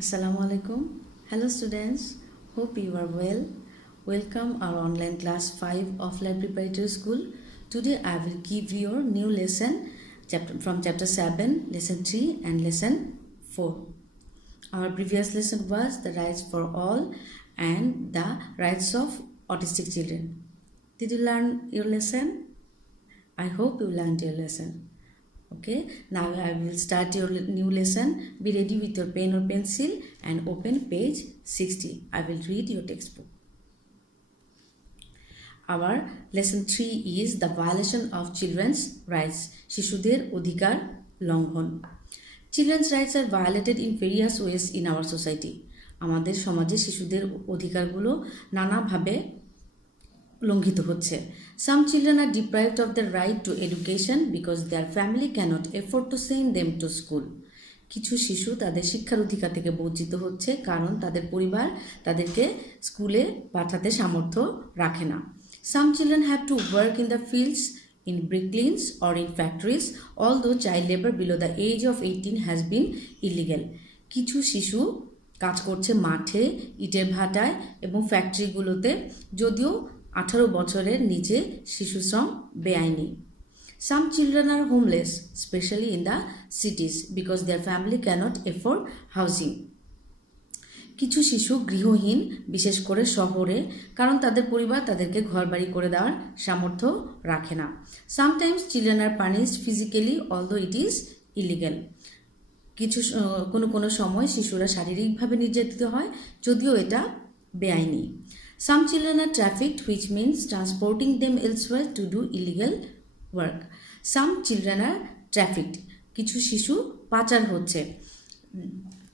Assalamu alaikum. Hello students. Hope you are well. Welcome our online class 5 of Life Preparatory School. Today I will give you your new lesson from chapter 7, lesson 3 and lesson 4. Our previous lesson was the rights for all and the rights of autistic children. Did you learn your lesson? I hope you learned your lesson. Okay, now I will start your new lesson. Be ready with your pen or pencil and open page 60. I will read your textbook. Our lesson 3 is the violation of children's rights. শিশুদের অধিকার লঙ্ঘন. Children's rights are violated in various ways in our society. আমাদের সমাজে শিশুদের অধিকারগুলো নানাভাবে লঙ্ঘিত হচ্ছে. Some children are deprived of the right to education because their family cannot afford to send them to school. কিছু শিশু তাদের শিক্ষার অধিকার থেকে বঞ্চিত হচ্ছে কারণ তাদের পরিবার তাদেরকে স্কুলে পাঠাতে সামর্থ্য রাখে না. Some children have to work in the fields, in bricklines or in factories, although child labor below the age of 18 has been illegal. কিছু শিশু কাজ করছে মাঠে, ইটের ভাটায় এবং ফ্যাক্টরিগুলোতে, যদিও 18 বছরের নিচে শিশুশ্রম বেআইনি. Some children are homeless, especially in the cities, because their family cannot afford housing. কিছু শিশু গৃহহীন, বিশেষ করে শহরে, কারণ তাদের পরিবার তাদেরকে ঘরবাড়ি করে দেওয়ার সামর্থ্য রাখে না. Sometimes children are punished physically, although it is illegal. কোনো সময় শিশুরা শারীরিকভাবে নির্যাতিত হয়, যদিও এটা বেআইনি. Some children are trafficked, which means transporting them elsewhere to do illegal work. Some children are trafficked. কিছু শিশু পাচার হচ্ছে.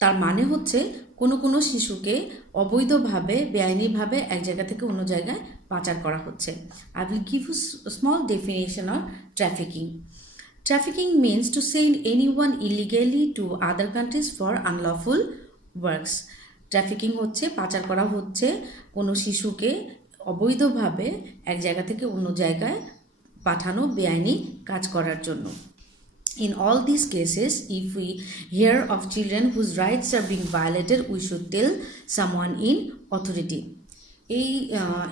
তার মানে হচ্ছে কোনো শিশুকে অবৈধভাবে, বেআইনিভাবে এক জায়গা থেকে অন্য জায়গায় পাচার করা হচ্ছে. I will give you a small definition of trafficking. Trafficking means to send anyone illegally to other countries for unlawful works. Trafficking হচ্ছে পাচার করা হচ্ছে কোনো শিশুকে অবৈধভাবে এক জায়গা থেকে অন্য জায়গায় পাঠানো, বেআইনি কাজ করার জন্য. In all these cases, if we hear of children whose rights are being violated, we should tell someone in authority. এই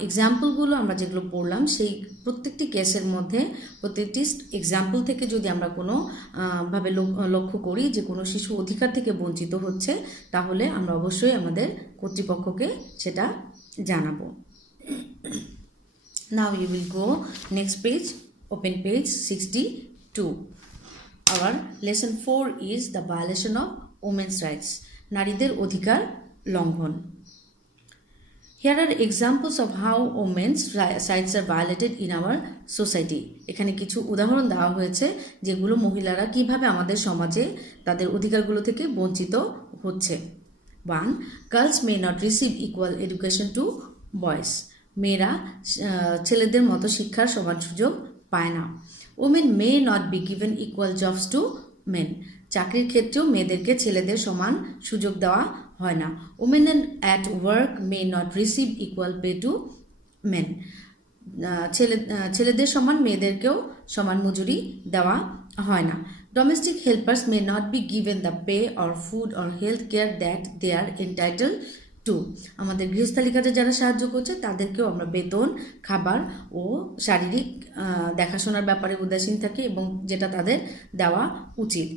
এক্সাম্পলগুলো আমরা যেগুলো পড়লাম সেই প্রত্যেকটি কেসের মধ্যে, প্রত্যেকটি এক্সাম্পল থেকে যদি আমরা কোনো ভাবে লক্ষ্য করি যে কোনো শিশু অধিকার থেকে বঞ্চিত হচ্ছে, তাহলে আমরা অবশ্যই আমাদের কর্তৃপক্ষকে সেটা জানাবো. Now you will go next page, open page 62. Our lesson 4 is the violation of women's rights. নারীদের অধিকার লঙ্ঘন. Here are examples of how women's rights are violated in our society. এখানে কিছু উদাহরণ দেওয়া হয়েছে যেগুলো মহিলারা কিভাবে আমাদের সমাজে তাদের অধিকারগুলো থেকে বঞ্চিত হচ্ছে. 1. Girls may not receive equal education to boys. মেয়েরা ছেলেদের মতো শিক্ষার সমান সুযোগ পায় না. Women may not be given equal jobs to men. চাকরির ক্ষেত্রেও মেয়েদেরকে ছেলেদের সমান সুযোগ দেওয়া হয় না. Women at work may not receive equal pay to men. ছেলেদের সমান মেয়েদেরকেও সমান মজুরি দেওয়া হয় না. Domestic helpers may not be given the pay or food or health care that they are entitled to. আমাদের গৃহস্থালী কাজে যারা সাহায্য করছে তাদেরকেও আমরা বেতন, খাবার ও শারীরিক দেখাশোনার ব্যাপারে উদাসীন থাকি এবং যেটা তাদের দেওয়া উচিত.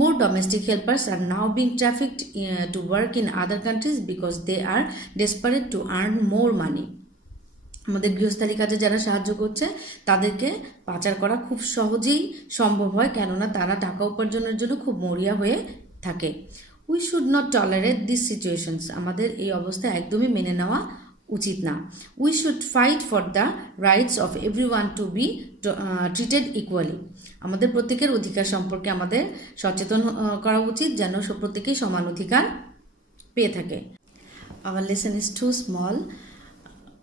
More domestic helpers are now being trafficked to work in other countries because they are desperate to earn more money. আমাদের গৃহস্থালী কাজে যারা সাহায্য করছে তাদেরকে পাচার করা খুব সহজেই সম্ভব হয়, কেননা তারা টাকা উপার্জনের জন্য খুব মরিয়া হয়ে থাকে. We should not tolerate these situations. আমাদের এই অবস্থা একদমই মেনে নেওয়া উচিত না. We should fight for the rights of everyone to be treated equally. আমাদের প্রত্যেকের অধিকার সম্পর্কে আমাদের সচেতন করা উচিত যেন প্রত্যেকেই সমান অধিকার পেয়ে থাকে. Our lesson is too small.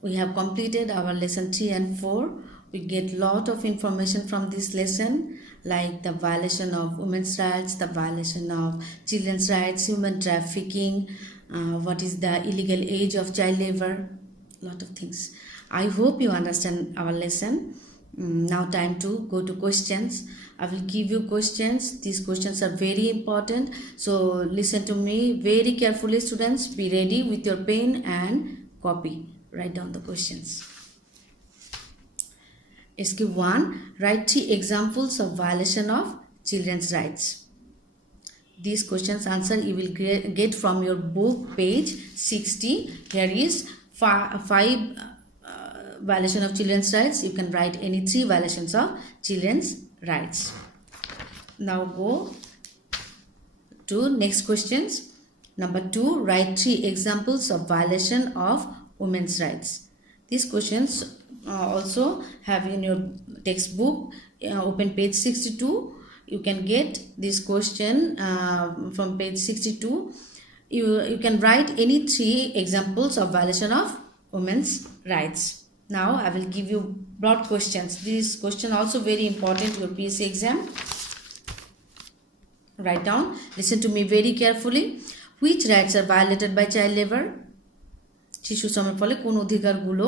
We have completed our lesson 3 and 4. We get lot of information from this lesson, like the violation of women's rights, the violation of children's rights, human trafficking, what is the illegal age of child labor, lot of things. I hope you understand our lesson. Now time to go to questions. I will give you questions. These questions are very important, so listen to me very carefully, students. Be ready with your pen and copy. Write down the questions. SQ1, write 3 examples of violation of children's rights. These questions answer you will get from your book, page 60. Here is 5 violation of children's rights. You can write any 3 violations of children's rights. Now go to next questions. Number 2, write 3 examples of violation of women's rights. These questions also have in your textbook. Open page 62. You can get this question from page 62. You can write any 3 examples of violation of women's rights. Now I will give you broad questions. This question also very important your PSC exam. Write down. Listen to me very carefully. Which rights are violated by child labor? শিশু শ্রমের ফলে কোন অধিকারগুলো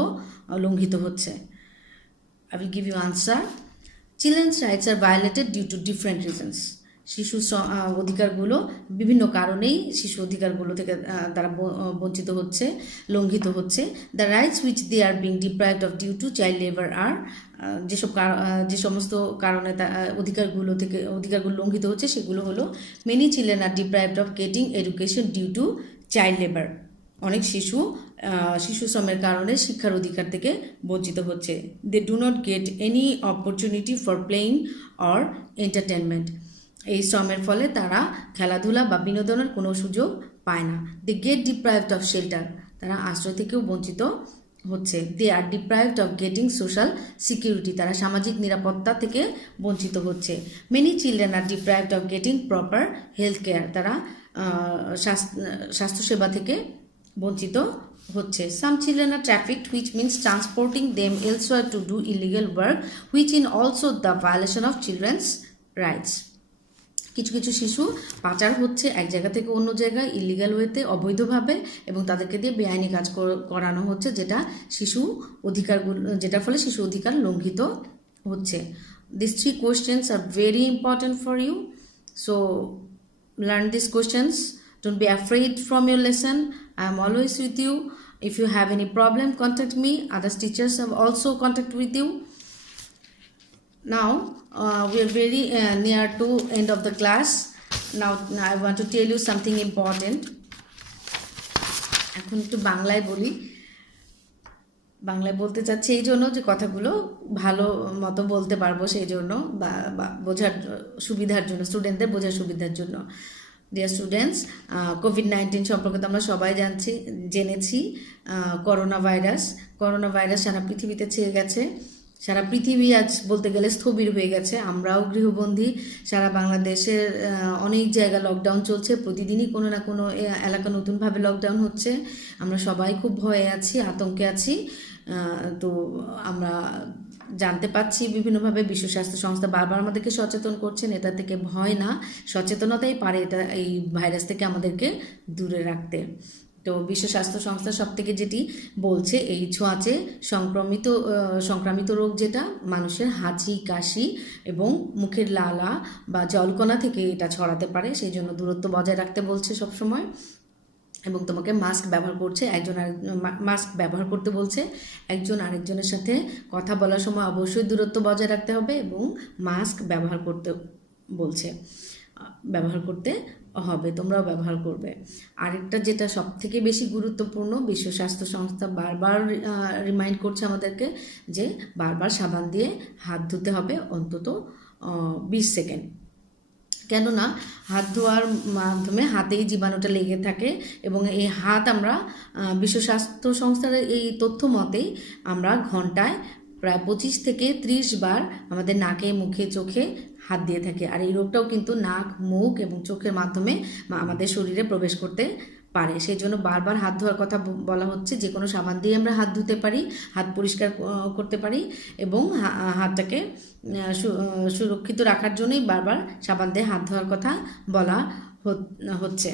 লঙ্ঘিত হচ্ছে? I will give you answer. Children's rights are violated due to different reasons. শিশু অধিকারগুলো বিভিন্ন কারণেই শিশু অধিকারগুলো থেকে তারা বঞ্চিত হচ্ছে, লঙ্ঘিত হচ্ছে। The rights which they are being deprived of due to child labor are যে সমস্ত কারণে অধিকারগুলো লঙ্ঘিত হচ্ছে সেগুলো হলো many children are deprived of getting education due to child labor. অনেক শিশু শ্রমের কারণে শিক্ষার অধিকার থেকে বঞ্চিত হচ্ছে। They do not get any opportunity for playing or entertainment. এই শ্রমের ফলে তারা খেলাধুলা বা বিনোদনের কোনো সুযোগ পায় না। They get deprived of shelter. তারা আশ্রয় থেকেও বঞ্চিত হচ্ছে। They are deprived of getting social security. তারা সামাজিক নিরাপত্তা থেকে বঞ্চিত হচ্ছে। Many children are deprived of getting proper health care. তারা স্বাস্থ্যসেবা থেকে বঞ্চিত হচ্ছে। Some children are trafficked, which means transporting them elsewhere to do illegal work, which is also the violation of children's rights. কিছু কিছু শিশু পাচার হচ্ছে এক জায়গা থেকে অন্য জায়গায় ইলিগাল ওয়েতে, অবৈধভাবে, এবং তাদেরকে দিয়ে বেআইনি কাজ করানো হচ্ছে, যেটার ফলে শিশু অধিকার লঙ্ঘিত হচ্ছে। These 3 questions are very important for you, so learn these questions. Don't be afraid from your lesson. I am always with you. If you have any problem, contact me. Other teachers have also contact with you. Now we are very near to end of the class. Now I want to tell you something important. এখন একটু বাংলায় বলি। বাংলায় বলতে চাচ্ছি এই জন্য যে কথাগুলো ভালো মতো বলতে পারবো, সেই জন্য বা বোঝার সুবিধার জন্য, স্টুডেন্টদের বোঝার সুবিধার জন্য। ডিয়ার স্টুডেন্টস, কোভিড-19 সম্পর্কে তো আমরা সবাই জেনেছি। করোনা ভাইরাস সারা পৃথিবীতে ছেয়ে গেছে। সারা পৃথিবী আজ বলতে গেলে স্থবির হয়ে গেছে। আমরাও গৃহবন্দী। সারা বাংলাদেশের অনেক জায়গা লকডাউন চলছে। প্রতিদিনই কোনো না কোনো এলাকা নতুনভাবে লকডাউন হচ্ছে। আমরা সবাই খুব ভয়ে আছি, আতঙ্কে আছি। তো আমরা জানতে পাচ্ছি বিভিন্নভাবে বিশ্ব স্বাস্থ্য সংস্থা বারবার আমাদেরকে সচেতন করছেন। এটা থেকে ভয় না, সচেতনতাই পারে এই ভাইরাস থেকে আমাদেরকে দূরে রাখতে। তো বিশ্ব স্বাস্থ্য সংস্থা সব থেকে যেটি বলছে, এই ছোঁয়াচে সংক্রামিত রোগ যেটা মানুষের হাঁচি, কাশি এবং মুখের লালা বা জলকণা থেকে এটা ছড়াতে পারে। সেই জন্য দূরত্ব বজায় রাখতে বলছে সবসময়, এবং তোমাকে মাস্ক ব্যবহার করতে বলছে। একজন আরেকজনের সাথে কথা বলার সময় অবশ্যই দূরত্ব বজায় রাখতে হবে এবং মাস্ক ব্যবহার করতে হবে। তোমরাও ব্যবহার করবে। আরেকটা যেটা সব থেকে বেশি গুরুত্বপূর্ণ, বিশ্ব স্বাস্থ্য সংস্থা বারবার রিমাইন্ড করছে আমাদেরকে যে বারবার সাবান দিয়ে হাত ধুতে হবে অন্তত 20 সেকেন্ড। কেননা হাত ধোয়ার মাধ্যমে হাতেই জীবাণুটা লেগে থাকে, এবং এই হাত আমরা বিশ্ব স্বাস্থ্য সংস্থার এই তথ্য মতেই আমরা ঘন্টায় প্রায় 25 থেকে 30 বার আমাদের নাকে, মুখে, চোখে হাত দিয়ে থাকি। আর এই রোগটাও কিন্তু নাক, মুখ এবং চোখের মাধ্যমে আমাদের শরীরে প্রবেশ করতে পারে। সেই জন্য বারবার হাত ধোয়ার কথা বলা হচ্ছে। যে কোনো সাবান দিয়ে আমরা হাত ধুতে পারি, হাত পরিষ্কার করতে পারি, এবং হাতটাকে সুরক্ষিত রাখার জন্যই বারবার সাবান দিয়ে হাত ধোয়ার কথা বলা হচ্ছে,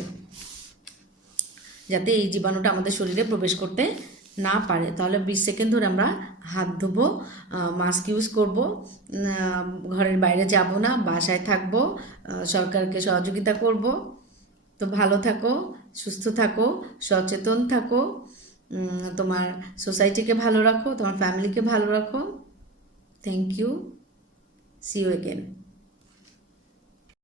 যাতে এই জীবাণুটা আমাদের শরীরে প্রবেশ করতে না পারে তাহলে 20 সেকেন্ড ধরে আমরা হাত ধোবো, মাস্ক ইউজ করব, ঘরের বাইরে যাব না, বাসায় থাকবো, সরকারকে সহযোগিতা করব। তো ভালো থাকো, সুস্থ থাকো, সচেতন থাকো, তোমার সোসাইটিকে ভালো রাখো, তোমার ফ্যামিলিকে ভালো রাখো। Thank you, see you again.